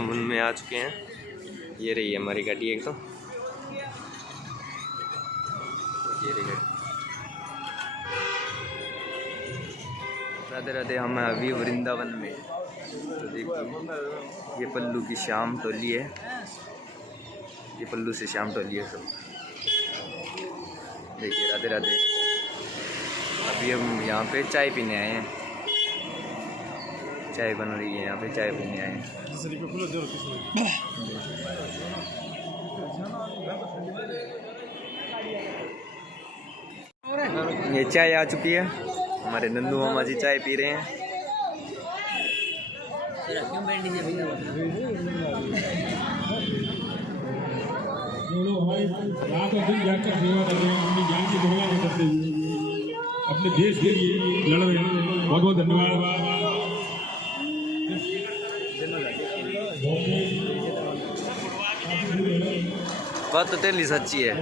वृंदावन में आ चुके हैं। ये रही हमारी गाड़ी एक तो, ये रही गाड़ी। राधे राधे। हम अभी वृंदावन में, तो देखिए ये पल्लू की शाम टोली है, ये पल्लू से शाम टोली है सब। देखिए राधे राधे। अभी हम यहाँ पे चाय पीने आए हैं, चाय बन रही है यहाँ पे, चाय पीने आए हैं। ये चाय आ चुकी है, हमारे नंदू मामा जी चाय पी रहे हैं। रात और दिन जाकर सेवा कर रहे हैं, अपनी जान की परवाह नहीं करते हुए अपने देश के लिए लड़ रहे हैं। बहुत बहुत धन्यवाद। बात तो तेरी सच्ची है।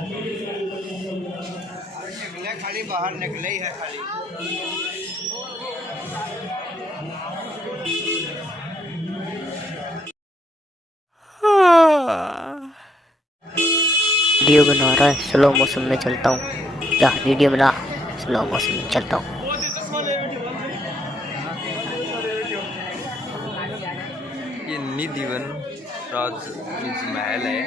खाली बाहर निकले ही है खाली। वीडियो बना रहा है, स्लो मोशन में चलता हूँ। या वीडियो बना, स्लो मोशन में चलता हूँ। ये निधिवन राज महल है।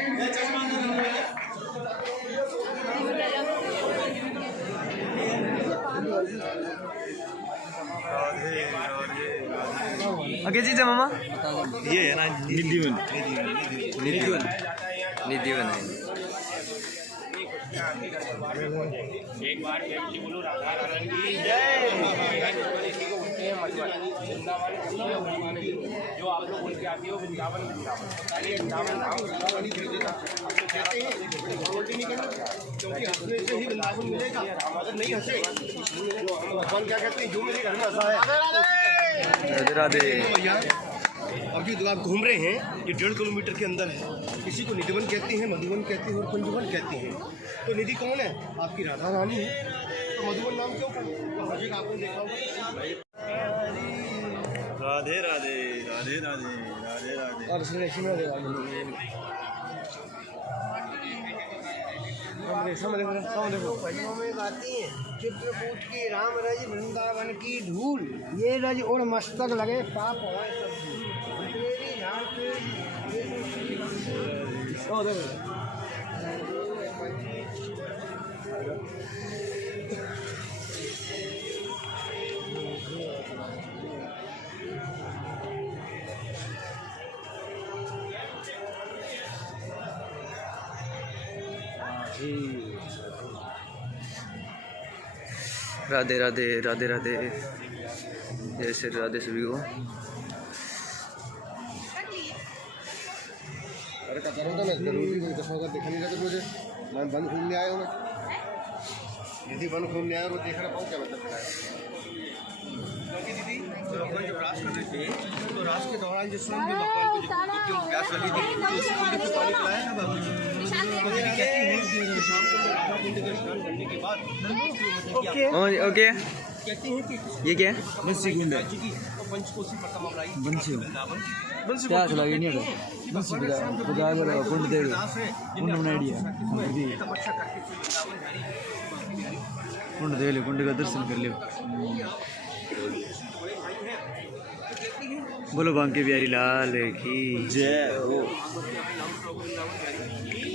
आगे जी मामा, ये है ना निधिवन, निधिवन, निधिवन है। एक बार बोलो राधा रानी की जय। जो आप लोग बोल के आती हो वृंदावन, क्योंकि हंसने से ही वृंदावन मिलेगा। अगर नहीं हंसे तो भगवान क्या कहते हैं, जो मेरे घर में हंसा है। राधे राधे। अब जो आप घूम रहे हैं ये 1.5 किलोमीटर के अंदर है। किसी को निधिवन कहते हैं, मधुवन कहते हैं और कुंजवन कहते हैं। तो निधि कौन है? आपकी राधा रानी है। तो मधुवन नाम क्यों पड़ा? तो आपने देखा होगा। राधे राधे, राधे राधे, राधे राधे। और इसमें भजनों में गाती हैं, चित्रकूट की राम रज वृंदावन की धूल, ये रज और मस्तक लगे पाप हो। राधे राधे, राधे राधे। जय श्री राधे सभी को। अरे कहता रहा था मैं जरूरी कोई दफा अगर देखा नहीं था तो मुझे, मैं बंद घूमने आया हूँ, मैं दीदी बंद घूमने आया और देख रहा हूँ क्या मतलब है। क्योंकि दीदी भगवान जब रास कर रहे थे तो रास के दौरान जिस समय भी भगवान को जो प्यास लगी थी तो उसको पानी पिलाया था बाबू जी। कहती हैं शाम को कुंड का स्नान करने के बाद ओके। कहती हैं कि ये क्या है? बंसी कुंड है तो पंचकोशी प्रथम अमराई बंसी क्या चला गया नहीं बंसी बजा बजा कुंड दे कुंड बनाई है। कुंड दे ले, कुंड का दर्शन कर ले। बोलो बांके बिहारी लाल की जय हो।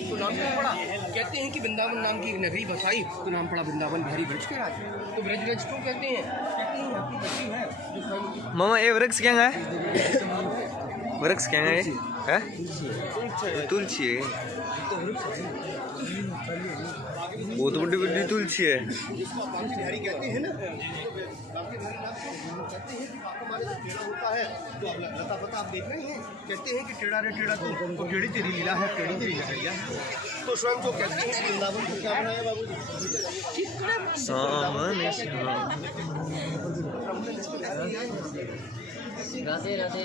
तो नाम क्यों पड़ा? कहते हैं कि वृंदावन नाम की एक नगरी बसाई तो नाम पड़ा वृंदावन बिहारी ब्रज के राज। तो ब्रज ब्रज क्यों कहते हैं? कहते हैं आपकी बच्ची है मामा ये वृक्ष क्या है? वृक्ष क्या है? तुलसी है। बहुत बड़ी बड़ी तुलसी है। जिसको बांके बिहारी कहते हैं ना, बांके बिहारी नाम कहते हैं कि हमारे जो टेढ़ा होता है तो लता पता आप देख रहे हैं। कहते हैं कि टेढ़ा रे टेढ़ा तो टेढ़ी तेरी लीला है, टेढ़ी तेरी नगरिया है। तो स्वयं तो कहते हैं कि वृंदावन को क्या बनाया बाबू जी? सामने राधे राधे।